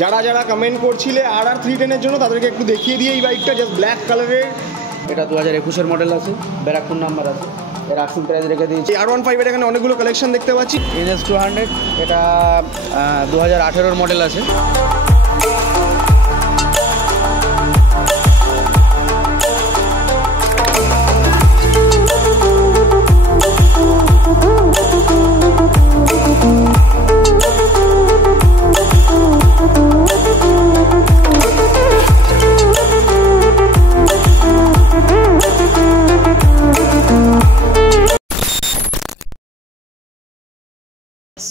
যারা যারা কমেন্ট করছিলে RR310 জন্য তাদেরকে একটু দেখিয়ে দিয়ে এই বাইকটা জাস্ট ব্ল্যাক কালারের। এটা 2021 মডেল আছে, ব্যারাকপুর নাম্বার আছে, এর আক্সিং প্রাইস রেখে দিয়েছি। R15 এর এখানে অনেকগুলো কালেকশন দেখতে পাচ্ছি। NS200 এটা 2018 মডেল আছে।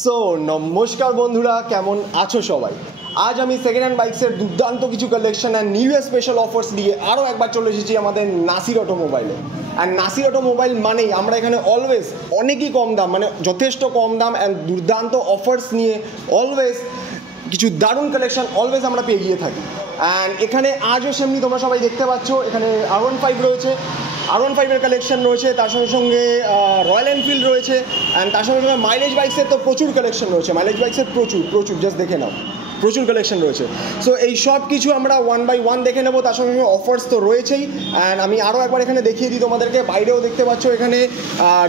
সো নমস্কার বন্ধুরা, কেমন আছো সবাই? আজ আমি সেকেন্ড হ্যান্ড বাইকসের দুর্দান্ত কিছু collection and new year special offers দিয়ে আরও একবার চলে এসেছি আমাদের নাসির অটোমোবাইলে। অ্যান্ড নাসির অটোমোবাইল মানেই আমরা এখানে অলওয়েজ অনেকই কম দাম, মানে যথেষ্ট কম দাম অ্যান্ড দুর্দান্ত অফার্স নিয়ে অলওয়েজ কিছু দারুণ কালেকশন অলওয়েজ আমরা পেয়ে গিয়ে থাকি। অ্যান্ড এখানে আজও সেমনি তোমরা সবাই দেখতে পাচ্ছ, এখানে R15 রয়েছে, R15 এর কালেকশন রয়েছে, তার সঙ্গে সঙ্গে রয়্যাল এনফিল্ড রয়েছে, অ্যান্ড তার সঙ্গে সঙ্গে মাইলেজ বাইকসের তো প্রচুর কালেকশন রয়েছে, মাইলেজ বাইকসের প্রচুর জাস্ট দেখে নাও, প্রচুর কালেকশন রয়েছে। সো এই সব কিছু আমরা ওয়ান বাই ওয়ান দেখে নেবো, তার সঙ্গে সঙ্গে অফার্স তো রয়েছেই। অ্যান্ড আমি আরও একবার এখানে দেখিয়ে দিই তোমাদেরকে, বাইরেও দেখতে পাচ্ছ এখানে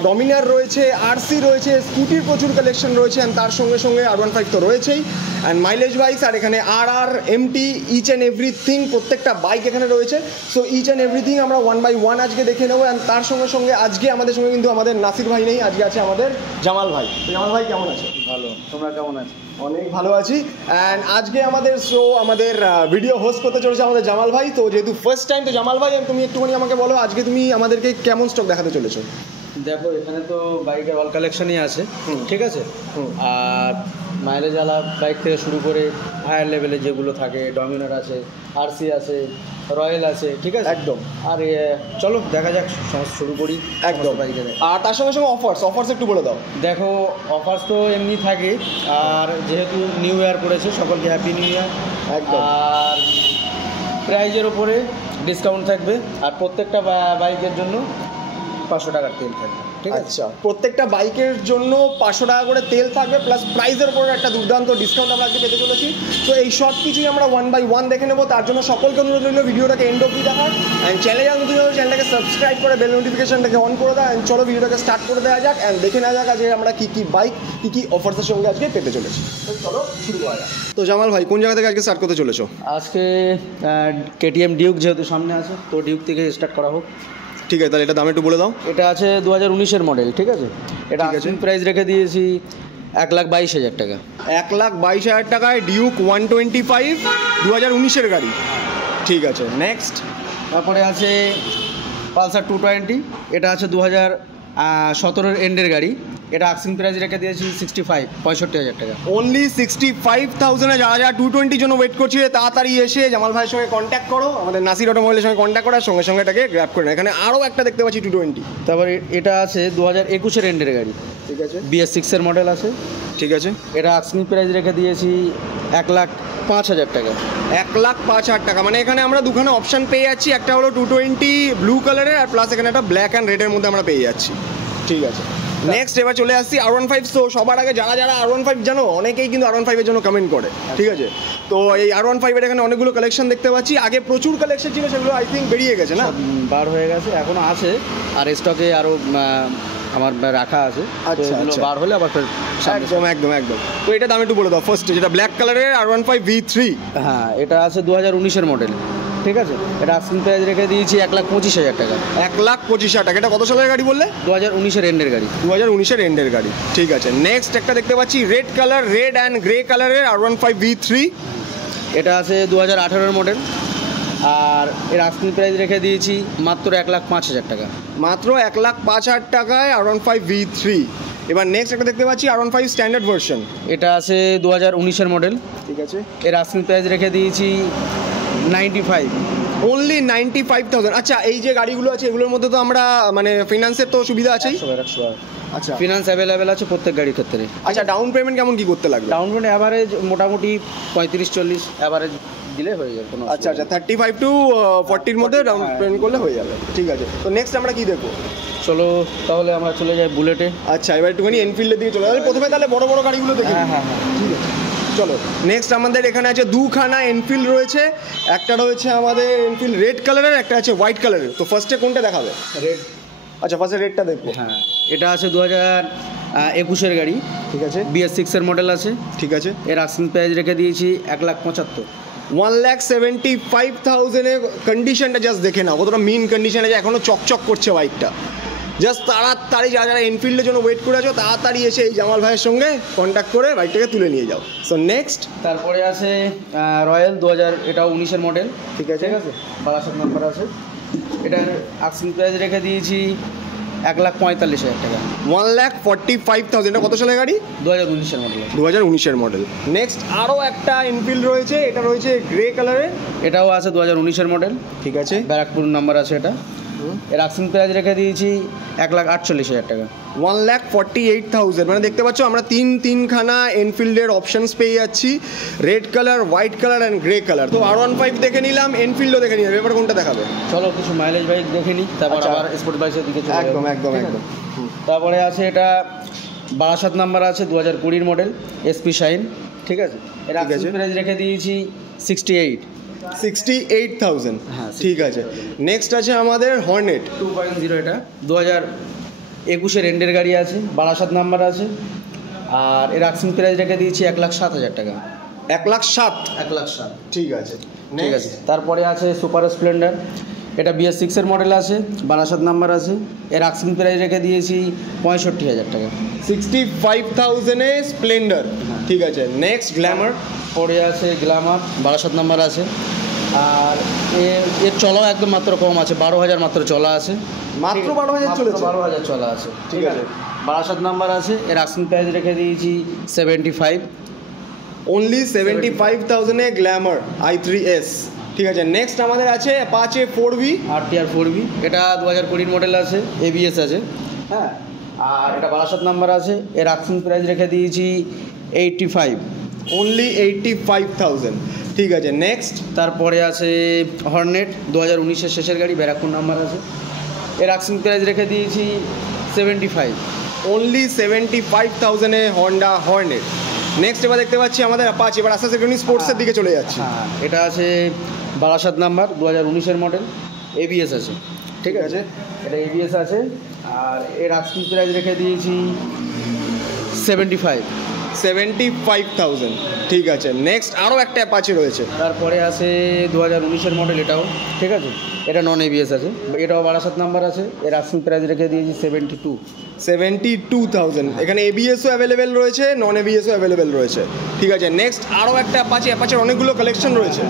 ডমিনার রয়েছে, আরসি রয়েছে, স্কুটির প্রচুর কালেকশন রয়েছে, অ্যান্ড তার সঙ্গে সঙ্গে R15 তো রয়েছেই, অ্যান্ড মাইলেজ বাইকস, আর এখানে RR MT each and everything, প্রত্যেকটা বাইক এখানে রয়েছে। সো ইচ অ্যান্ড এভরিথিং আমরা ওয়ান বাই ওয়ান আজকে দেখে নেবো। অ্যান্ড তার সঙ্গে সঙ্গে আজকে আমাদের সঙ্গে কিন্তু আমাদের নাসির ভাই নেই, আজকে আছে আমাদের জামাল ভাই। জামাল ভাই কেমন আছে? ভালো, তোমরা কেমন আছো? অনেক ভালো আছি। অ্যান্ড আজকে আমাদের আমাদের ভিডিও হোস্ট করতে চলেছে আমাদের জামাল ভাই। তো যেহেতু ফার্স্ট টাইম, তো জামাল ভাই তুমি একটুখানি আমাকে বলো আজকে তুমি আমাদেরকে কেমন স্টক দেখাতে চলেছো? দেখো, এখানে তো বাইকের অল কালেকশনই আছে, ঠিক আছে। আর মাইলেজ আলা বাইক থেকে শুরু করে হায়ার লেভেলে যেগুলো থাকে, ডমিনার আছে, আরসি আছে, রয়্যাল আছে, ঠিক আছে একদম। আর চলো দেখা যাক, শুরু করি একদম বাইকের। আর তার সঙ্গে সঙ্গে অফার্স একটু বলে দাও। দেখো, অফার্স তো এমনি থাকে, আর যেহেতু নিউ ইয়ার পড়েছে, সকলকে হ্যাপি নিউ ইয়ার। একদম। আর প্রাইজের ওপরে ডিসকাউন্ট থাকবে, আর প্রত্যেকটা বাইকের জন্য 500 টাকার তেল থাকবে, ঠিক আছে। আচ্ছা, প্রত্যেকটা বাইকের জন্য 500 টাকা করে তেল থাকবে, প্লাস প্রাইসের উপরে একটা দুর্দান্ত ডিসকাউন্ট আমরা আজকে পেতে চলেছি। তো এই সব কিছুই আমরা ওয়ান বাই ওয়ান দেখে নেবো। তার জন্য সকলকে অনুরোধ রইল ভিডিওটাকে এন্ড অবধি দেখার, অ্যান্ড চ্যানেলটাকে সাবস্ক্রাইব করে বেল নোটিফিকেশনটাকে অন করে দেয়। অ্যান্ড চলো ভিডিওটাকে স্টার্ট করে দেওয়া যাক, অ্যান্ড দেখে নেওয়া যাক আজকে আমরা কী বাইক কী অফার্সের সঙ্গে আজকে পেতে চলেছি। তো চলো শুরু করা যাক। তো জামাল ভাই কোন জায়গা থেকে আজকে স্টার্ট করতে চলেছো? আজকে KTM ডিউক যেহেতু সামনে আছে, তো ডিউক থেকে স্টার্ট করা হোক। ঠিক আছে, তাহলে এটা দাম একটু বলে দাও। এটা আছে 2019 মডেল, ঠিক আছে। এটা আস্কিং প্রাইস রেখে দিয়েছি 1,22,000 টাকা। 1,22,000 টাকায় ডিউক 125 2019 গাড়ি, ঠিক আছে। নেক্সট তারপরে আছে পালসার 220, এটা আছে 2017 এন্ডের গাড়ি। এটা আস্কিং প্রাইস রেখে দিয়েছি 65,000 টাকা। অনলি 65,000 যারা যারা 220 জন্য ওয়েট করছে তাড়াতাড়ি এসে জামাল ভাইয়ের সঙ্গে কন্ট্যাক্ট করো, আমাদের নাসির অটোমোবাইলের সঙ্গে কন্ট্যাক্ট করার সঙ্গে সঙ্গে এটাকে গ্র্যাব করে। এখানে আরও একটা দেখতে পাচ্ছি 220। তারপরে এটা আছে 2021 এন্ডের গাড়ি, ঠিক আছে। BS6 মডেল আছে, ঠিক আছে। এটা আস্কিং প্রাইস রেখে দিয়েছি 1,05,000 টাকা। 1,05,000 টাকা, মানে এখানে আমরা দুখানে অপশান পেয়ে যাচ্ছি, একটা হলো 220 ব্লু কালারের, আর প্লাস এখানে একটা ব্ল্যাক অ্যান্ড রেডের মধ্যে আমরা পেয়ে যাচ্ছি, ঠিক আছে। নেক্সট এবার চলে আসছি R15। তো সবার আগে যারা যারা R15 জানো, অনেকেই কিন্তু R15 এর জন্য কমেন্ট করে, ঠিক আছে। তো এই R15 এর এখানে অনেকগুলো কালেকশন দেখতে পাচ্ছি। আগে প্রচুর কালেকশন ছিল, সেগুলো আই থিঙ্ক বেরিয়ে গেছে না? বার হয়ে গেছে, এখনো আছে, আর স্টকে আরও আমার রাখা আছে। আচ্ছা, বার হলে আবার একদম। তো এটা দাম একটু বলে দাও। ফার্স্ট যেটা ব্ল্যাক কালারের R15 V3, হ্যাঁ, এটা আছে 2019 মডেল, ঠিক আছে। এটা আস্কিং প্রাইস রেখে দিয়েছি 1,25,000 টাকা। 1,25,000 টাকা। এটা কত সালের গাড়ি বললে? 2019 এন্ডের গাড়ি। 2019 এন্ডের গাড়ি, ঠিক আছে। নেক্সট একটা দেখতে পাচ্ছি রেড অ্যান্ড গ্রে কালারের R15 V3, এটা আছে 2018 মডেল, আর এর আস্কিং প্রাইস রেখে দিয়েছি মাত্র 1,05,000 টাকা। মাত্র 1,05,000 টাকায় R15 V3। এবার নেক্সট একটা দেখতে পাচ্ছি R15 স্ট্যান্ডার্ড ভার্সন, এটা আছে 2019 মডেল, ঠিক আছে। এর আস্কিং প্রাইস রেখে দিয়েছি 95। অনলি 95,000। আচ্ছা, এই যে গাড়িগুলো আছে এগুলোর মধ্যে তো আমরা মানে ফিনান্সের তো সুবিধা আছেই? 100। আচ্ছা, ফিনান্স অ্যাভেলেবেল আছে প্রত্যেক গাড়ির ক্ষেত্রে। আচ্ছা, ডাউন পেমেন্ট কেমন কি করতে লাগবে? ডাউন পেমেন্ট অ্যাভারেজ মোটামুটি 35-40 অ্যাভারেজ দিলে হয়ে যাবে। আচ্ছা, 35 to 40 মধ্যে ডাউন পেমেন্ট করলে হয়ে যাবে, ঠিক আছে। তো নেক্সট আমরা কি দেখবো? চলো তাহলে আমরা চলে যাই বুলেটে। আচ্ছা, এবার একটুখানি এনফিল্ডের দিকে চলে যাবে প্রথমে, তাহলে বড় বড় গাড়িগুলো দেখে। হ্যাঁ, ঠিক আছে। চলো নেক্সট আমাদের এখানে আছে দুখানা এনফিল্ড রয়েছে, একটা রয়েছে আমাদের এনফিল্ড রেড কালারের, একটা আছে হোয়াইট কালারের। তো ফার্স্টে কোনটা দেখাবে? রেড। আচ্ছা ফার্স্টে রেডটা দেখবো। হ্যাঁ, এটা আছে 2021 গাড়ি, ঠিক আছে। BS6 মডেল আছে, ঠিক আছে। এর আস্কিং প্রাইস রেখে দিয়েছি 1,75,000। 1,75,000 কন্ডিশনটা জাস্ট দেখে নাও কতটা মিন কন্ডিশন আছে, এখনো চকচক করছে বাইকটা। জাস্ট তাড়াতাড়ি যারা যারা এনফিল্ডের জন্য ওয়েট করে আছো তাড়াতাড়ি এসে এই জামাল ভাইয়ের সঙ্গে কন্ট্যাক্ট করে বাইকটাকে তুলে নিয়ে যাও। সো নেক্সট তারপরে আছে রয়্যাল 2000, এটাও 19-এর মডেল, ঠিক আছে। ঠিক আছে, 12 নাম্বার আছে। এটার আস্কিং প্রাইস রেখে দিয়েছি 1,45,000 টাকা। 1,45,000। এটা কত সালের গাড়ি? 2019-এর মডেল। 2019-এর মডেল। নেক্সট আরও একটা এনফিল্ড রয়েছে, এটা রয়েছে গ্রে কালারের, এটাও আছে 2019-এর মডেল, ঠিক আছে। ব্যারাকপুর নাম্বার আছে এটা। এর আস্কিং প্রাইস রেখে দিয়েছি 1,48,000 টাকা। 1,48,000। মানে দেখতে পাচ্ছ আমরা তিনখানা এনফিল্ডের অপশনস পেয়ে যাচ্ছি, red colour, white colour and grey colour. তো R15 দেখে নিলাম, এনফিল্ডও দেখে নিলাম, এবার কোনটা দেখাবে? চলো কিছু মাইলেজ বাইক দেখে নিই, তারপর আচ্ছা। আবার স্পোর্ট বাইকের দিকে চলে একদম যাবো। একদম ঠিক আছে? একদম। তারপরে আছে এটা 12 নাম্বার আছে, 2020 মডেল, SP শাইন, ঠিক আছে। এর ঠিক আছে। আস্কিং প্রাইস রেখে দিয়েছি 68। 68,000। হ্যাঁ, ঠিক আছে। নেক্সট আছে আমাদের হর্নেট 2.0, এটা 2021-এর এন্ডের গাড়ি আছে, 12 নাম্বার আছে। আর এর আস্কিং প্রাইস রেখে দিয়েছি 1,07,000 টাকা। 1,07,000। 1,07,000, ঠিক আছে। ঠিক আছে। তারপরে আছে সুপার স্প্লেন্ডার, এটা BS6-এর মডেল আছে, 12 নাম্বার আছে। এর আস্কিং প্রাইস রেখে দিয়েছি 65,000 টাকা। 65,000-এ স্প্লেন্ডার, ঠিক আছে। Next Glamour. পরে আছে গ্ল্যামার, 12 নাম্বার আছে। আর এর চলাও একদম মাত্র কম আছে, 12,000 মাত্র চলা আছে। মাত্র 12,000 চলেছে? 12,000 চলা আছে, ঠিক আছে। 12 নাম্বার আছে। এর আস্কিং প্রাইস রেখে দিয়েছি 75। অনলি 75,000-এ গ্ল্যামার i3s, ঠিক আছে। নেক্সট আমাদের আছে অ্যাপাচে 4V RTR 4V, এটা 2020 মডেল আছে, ABS আছে, হ্যাঁ। আর এটা 12 নাম্বার আছে। এর আস্কিং প্রাইস রেখে দিয়েছি 85। অনলি 85,000, ঠিক আছে। নেক্সট তারপরে আছে হর্নেট, 2019-এর শেষের গাড়ি, ব্যারাকপুর নাম্বার আছে। এর আস্কিং প্রাইস রেখে দিয়েছি 75। অনলি 75,000-এ হন্ডা হর্নেট। নেক্সট এবার দেখতে পাচ্ছি আমাদের অ্যাপাচে, এবার আস্তে আস্তে স্পোর্টসের দিকে চলে যাচ্ছে। হ্যাঁ, এটা আছে 12 নাম্বার, 2019-এর মডেল, ABS আছে, ঠিক আছে। এটা ABS আছে। আর এর আস্কিং প্রাইস রেখে দিয়েছি 75। 75,000, ঠিক আছে। নেক্সট আরও একটা অ্যাপাচে রয়েছে। তারপরে আছে 2019-এর মডেল, এটাও ঠিক আছে। এটা নন ABS আছে, এটাও 12 নাম্বার আছে। এর আস্কিং প্রাইস রেখে দিয়েছি 72। 72,000। এখানে ABSও অ্যাভেলেবেল রয়েছে, নন ABSও অ্যাভেলেবেল রয়েছে, ঠিক আছে। নেক্সট আরও একটা অ্যাপাচে, অ্যাপাচের অনেকগুলো কালেকশন রয়েছে।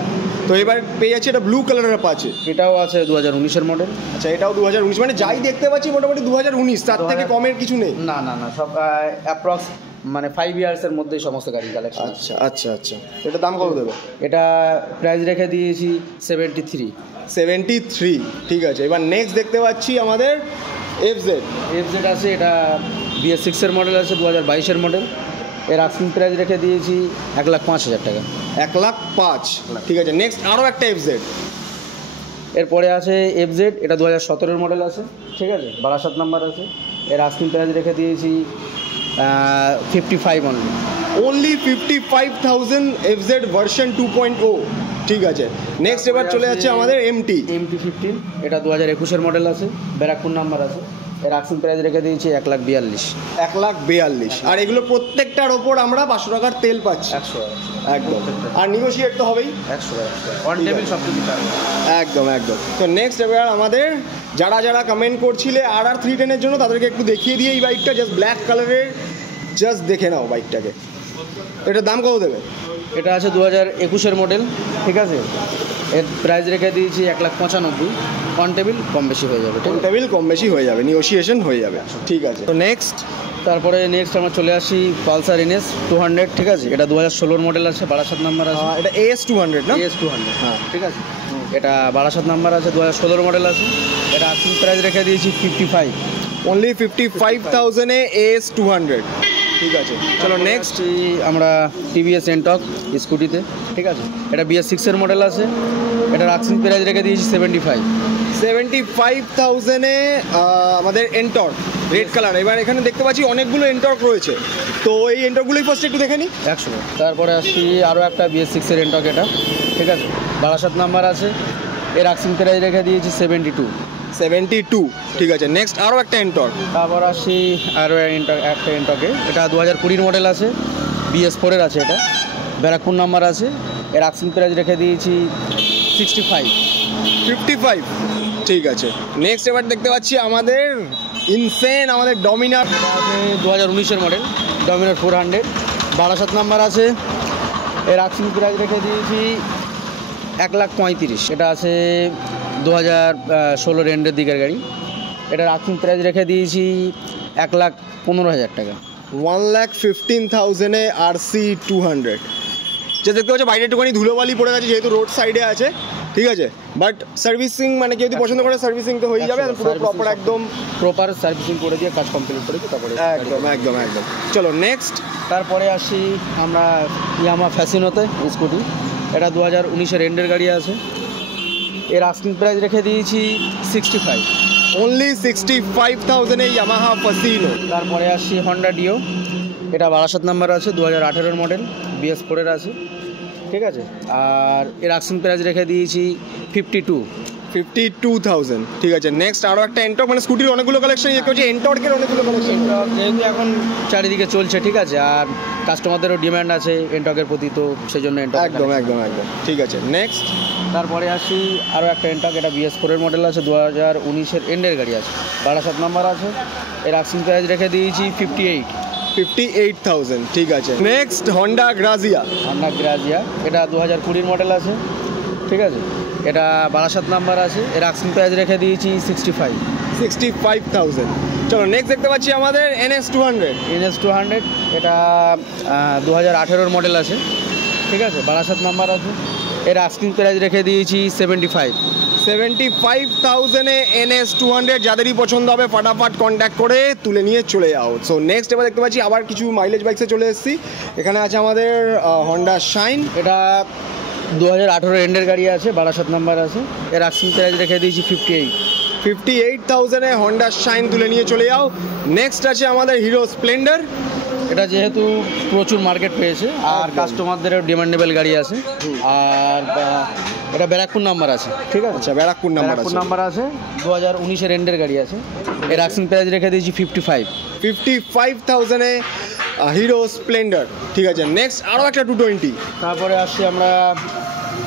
তো এবার পেয়ে যাচ্ছে এটা ব্লু কালারের অ্যাপাচে, এটাও আছে 2019-এর মডেল। আচ্ছা এটাও 2019, মানে যাই দেখতে পাচ্ছি মোটামুটি 2019, তার থেকে কমের কিছু নেই। না না না, সব অ্যাপ্রক্স মানে 5 ইয়ার্সের মধ্যেই সমস্ত গাড়ি কালেকশন। আচ্ছা আচ্ছা আচ্ছা। এটার দাম কত দেবে? এটা প্রাইস রেখে দিয়েছি 73। 73, ঠিক আছে। এবার নেক্সট দেখতে পাচ্ছি আমাদের FZ আছে, এটা BS6-এর মডেল আছে, 2022-এর মডেল। এর আস্কিং প্রাইস রেখে দিয়েছি 1,05,000 টাকা। 1,05,000, ঠিক আছে। নেক্সট আরও একটা FZ। এরপরে আছে FZ, এটা 2017-এর মডেল আছে, ঠিক আছে, 12 নাম্বার আছে। এর আস্কিং প্রাইস রেখে দিয়েছি 55 অনলি। অনলি 55,000 FZ ভার্সন 2.0, ঠিক আছে। নেক্সট এবার চলে যাচ্ছে আমাদের MT 15, এটা 2021-এর মডেল আছে, ব্যারাকপুর নাম্বার আছে। এর আস্কিং প্রাইস রেখে দিয়েছি 1,42,000। 1,42,000। আর এগুলো প্রত্যেকটার ওপর আমরা 500 টাকার তেল পাচ্ছি। 100 একদম। আর নিগোশিয়েট তো হবেই। 100 অন টেবিল সব কিছু থাকবে। একদম একদম। তো নেক্সট এবার আমাদের যারা যারা কমেন্ট করছিলে RR 310-এর জন্য, তাদেরকে একটু দেখিয়ে দিয়ে এই বাইকটা, জাস্ট ব্ল্যাক কালারের, জাস্ট দেখে নাও বাইকটাকে। তো এটার দাম কত দেবে? এটা আছে 2021-এর মডেল, ঠিক আছে। এর প্রাইস রেখে দিয়েছি 1,95,000। অন টেবিল কম বেশি হয়ে যাবে, ঠিক আছে। টেবিল কম বেশি হয়ে যাবে, নিগোশিয়েশন হয়ে যাবে, ঠিক আছে। তো নেক্সট তারপরে নেক্সট আমরা চলে আসি পালসার NS 200, ঠিক আছে। এটা 2016-এর মডেল আছে, 12 নাম্বার আছে। এটা AS 200 না? AS 200, হ্যাঁ, ঠিক আছে। এটা 12 নাম্বার আছে, 2016 মডেল আছে। এটা আস্কিং প্রাইস রেখে দিয়েছি 55। অনলি 55,000-এ AS 200, ঠিক আছে। চলো নেক্সট আমরা TVS এনটক স্কুটিতে, ঠিক আছে। এটা BS6-এর মডেল আছে। এটার আস্কিং প্রাইস রেখে দিয়েছি 75। 75,000-এ আমাদের এন্টর্ক রেড কালার। এবার এখানে দেখতে পাচ্ছি অনেকগুলো এন্টর্ক রয়েছে, তো এই এন্টর্কগুলোই ফার্স্ট একটু দেখে নিই। 100। তারপরে আসছি আরও একটা BS6-এর এন্টক, এটা ঠিক আছে, 12 নাম্বার আছে, এর আক্সিং প্রাইস রেখে দিয়েছি 72। ঠিক আছে, নেক্সট আরও একটা এন্টর্ক। তারপর আসি আরও একটা এন্টকে, এটা 2020 মডেল আছে, BS4-এর আছে, এটা ব্যারাকপুর নাম্বার আছে, এর আক্সিং প্রাইস রেখে দিয়েছি 55। ঠিক আছে, নেক্সট এবার দেখতে পাচ্ছি আমাদের ইনসেন, আমাদের ডমিনার। এটা আছে 2019-এর মডেল, ডমিনার 400, 12 নাম্বার আছে, এর আক্সিং প্রাইস রেখে দিয়েছি 1,35,000। এটা আছে 2016 এন্ডের দিকের গাড়ি, এটার আক্সিং প্রাইস রেখে দিয়েছি 1,15,000 টাকা। 1,15,000-এ RC 200। যে দেখতে পাচ্ছ বাইরে একটুখানি ধুলোবালি পড়ে গেছে, যেহেতু রোড সাইডে আছে, ঠিক আছে, বাট সার্ভিসিং মানে কেউ যদি পছন্দ করে সার্ভিসিং তো হয়ে যাবে, পুরো প্রপার একদম প্রপার সার্ভিসিং করে দিয়ে কাজ কমপ্লিট করে দিয়ে তারপরে একদম। চলো নেক্সট। তারপরে আসি আমরা ইয়ামা ফ্যাসিনোতে স্কুটি, এটা 2019-এর এন্ডের গাড়ি আছে, এর আস্কিং প্রাইস রেখে দিয়েছি 65। অনলি 65,000-এ ইয়ামাহা ফ্যাসিনো। তারপরে আসি হন্ডা ডিও, এটা 12 নাম্বার আছে, 2018-এর মডেল, BS4-এর আছে, ঠিক আছে, আর এর আস্কিং প্রাইস রেখে দিয়েছি 52,000। ঠিক আছে, নেক্সট আরও একটা এন্টর্ক, মানে স্কুটির অনেকগুলো কালেকশন দেখতে পাচ্ছি, এন্টর্কের অনেকগুলো কালেকশন যেহেতু এখন চারিদিকে চলছে, ঠিক আছে, আর কাস্টমারদেরও ডিমান্ড আছে এন্টকের প্রতি, তো সেই জন্য এন্টক। একদম। ঠিক আছে, নেক্সট। তারপরে আসি আরও একটা এন্টক, এটা BS4-এর মডেল আছে, 2019-এর এন্ডের গাড়ি আছে, 12 নাম্বার আছে, এর আস্কিং প্রাইস রেখে দিয়েছি 58,000। ঠিক আছে, নেক্সট হন্ডা গ্রাজিয়া। এটা 2020 মডেল আছে, ঠিক আছে, এটা 12 নাম্বার আছে, এর আস্কিং প্রাইস রেখে দিয়েছি 65,000। চলো নেক্সট দেখতে পাচ্ছি আমাদের NS 200। এটা 2018-এর মডেল আছে, ঠিক আছে, 12 নাম্বার আছে, এর আস্কিং প্রাইস রেখে দিয়েছি 75,000-এ NS 200। যাদেরই পছন্দ হবে ফাটাফাট কন্ট্যাক্ট করে তুলে নিয়ে চলে যাও। সো নেক্সট এবার দেখতে পাচ্ছি আবার কিছু মাইলেজ বাইকসে চলে এসেছি। এখানে আছে আমাদের হন্ডা শাইন, এটা 2018 এন্ডের গাড়ি আছে, 12 নাম্বার আছে, এর আস্কিং প্রাইস রেখে দিয়েছি 58,000-এ হন্ডা শাইন তুলে নিয়ে চলে যাও। নেক্সট আছে আমাদের হিরো স্প্লেন্ডার। এটা যেহেতু প্রচুর মার্কেট পেয়েছে আর কাস্টমারদেরও ডিমান্ডেবল গাড়ি আছে, আর এটা ব্যারাকপুর নাম্বার আছে, ঠিক আছে, আচ্ছা ব্যারাকপুর নাম্বার আছে, 2019-এর এন্ডের গাড়ি আছে, এর আস্কিং প্রাইস রেখে দিয়েছি 55,000-এ হিরো স্প্লেন্ডার। ঠিক আছে, নেক্সট আরও একটা 220। তারপরে আসছি আমরা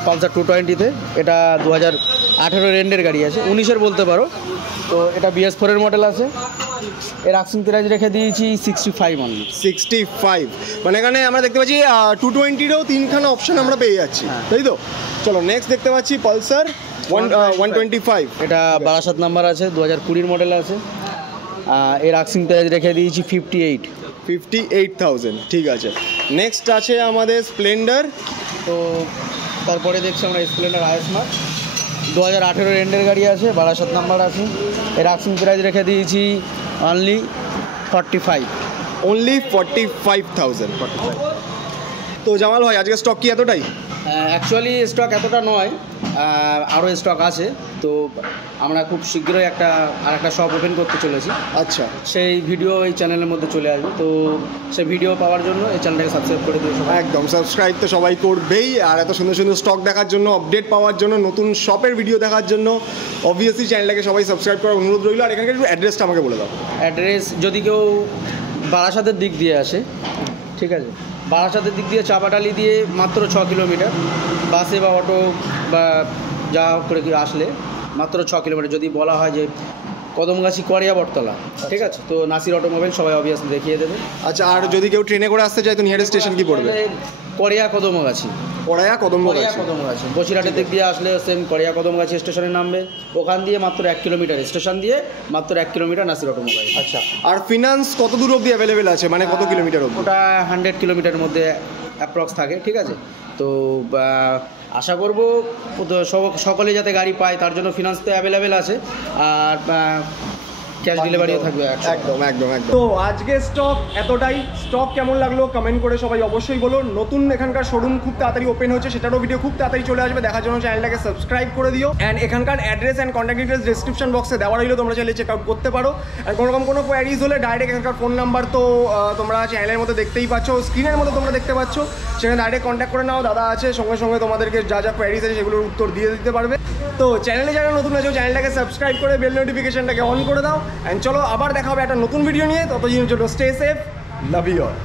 পালসার 220-তে, এটা 2018-এর এন্ডের গাড়ি আছে, 19-এর বলতে পারো, তো এটা BS4-এর মডেল আছে, এর আস্কিং প্রাইস রেখে দিয়েছি 65 অনলি। 65, মানে এখানে আমরা দেখতে পাচ্ছি 220-রও 3খানা অপশন আমরা পেয়ে যাচ্ছি, তাই তো? চলো নেক্সট দেখতে পাচ্ছি পালসার 125। এটা 12 নাম্বার আছে, 2020 মডেল আছে, এর আস্কিং প্রাইস রেখে দিয়েছি 58,000। ঠিক আছে, নেক্সট আছে আমাদের স্প্লেন্ডার। তো তারপরে দেখছি আমরা স্প্লেন্ডার IS মার্ক, 2018-এর এন্ডের গাড়ি আছে, 12 নাম্বার আছে, এর আস্কিং প্রাইস রেখে দিয়েছি অনলি 45। অনলি 45,000। তো জামাল ভাই আজকে স্টক কি এতটাই? অ্যাকচুয়ালি স্টক এতটা নয়, আরও স্টক আছে, তো আমরা খুব শীঘ্রই আর একটা শপ ওপেন করতে চলেছি। আচ্ছা, সেই ভিডিও এই চ্যানেলের মধ্যে চলে আসবে, তো সেই ভিডিও পাওয়ার জন্য এই চ্যানেলটাকে সাবস্ক্রাইব করে দিও সবাই। একদম, সাবস্ক্রাইব তো সবাই করবেই, আর এত সুন্দর সুন্দর স্টক দেখার জন্য, আপডেট পাওয়ার জন্য, নতুন শপের ভিডিও দেখার জন্য অবভিয়াসলি চ্যানেলটাকে সবাই সাবস্ক্রাইব করার অনুরোধ রইল। আর এখানকার একটু অ্যাড্রেসটা আমাকে বলে দাও। অ্যাড্রেস যদি কেউ বারাসাতের দিক দিয়ে আসে, ঠিক আছে, বারাসাতের দিক দিয়ে চাপাটালি দিয়ে মাত্র 6 কিলোমিটার, বাসে বা অটো বা যা করে আসলে মাত্র 6 কিলোমিটার। যদি বলা হয় যে কদমগাছি করিয়া বটতলা, ঠিক আছে, তো নাসির অটোমোবাইল সবাই অবভিয়াসলি দেখিয়ে দেবে। আচ্ছা, আর যদি কেউ ট্রেনে করে আসতে চায় তো নিয়ারেস্ট স্টেশন কি পড়বে? করিয়া কদমগাছি। বসিরহাটের দিক দিয়ে আসলে সেম করিয়া কদমগাছি স্টেশনে নামবে, ওখান দিয়ে মাত্র 1 কিলোমিটার, স্টেশন দিয়ে মাত্র 1 কিলোমিটার নাসির অটোমোবাইল। আচ্ছা, আর ফিনান্স কত দূর অবধি অ্যাভেলেবেল আছে, মানে কত কিলোমিটার অবধি? ওটা 100 কিলোমিটারের মধ্যে অ্যাপ্রক্স থাকে, ঠিক আছে, তো আশা করবো সকলে যাতে গাড়ি পায় তার জন্য ফিনান্স তো অ্যাভেলেবেল আছে। আর ক্যাশ ডেলিভারিও থাকবে একদম একদম একদম। তো আজকে স্টক এতটাই। স্টক কেমন লাগলো কমেন্ট করে সবাই অবশ্যই বলো। নতুন এখানকার শোরুম খুব তাড়াতাড়ি ওপেন হচ্ছে, সেটারও ভিডিও খুব তাড়াতাড়ি চলে আসবে, দেখার জন্য চ্যানেলটাকে সাবস্ক্রাইব করে দিও। অ্যান্ড এখানকার address and contact details description বক্সে দেওয়া রইলো, তোমরা চাইলে চেক আউট করতে পারো। আর কোনোরকম কোনো কোয়ারিজ হলে ডাইরেক্ট এখানকার ফোন নাম্বার তো তোমরা চ্যানেলের মধ্যে দেখতেই পাচ্ছ, স্ক্রিনের মধ্যে তোমরা দেখতে পাচ্ছ, সেখানে ডাইরেক্ট কন্ট্যাক্ট করে নাও, দাদা আছে সঙ্গে সঙ্গে তোমাদেরকে যা যা কোয়ারিজ আছে সেগুলোর উত্তর দিয়ে দিতে পারবে। তো চ্যানেলে যারা নতুন আছে চ্যানেলটাকে সাবস্ক্রাইব করে বেল নোটিফিকেশনটাকে অন করে দাও। অ্যান্ড চলো আবার দেখা হবে একটা নতুন ভিডিও নিয়ে, ততদিনের জন্য stay safe, love you all.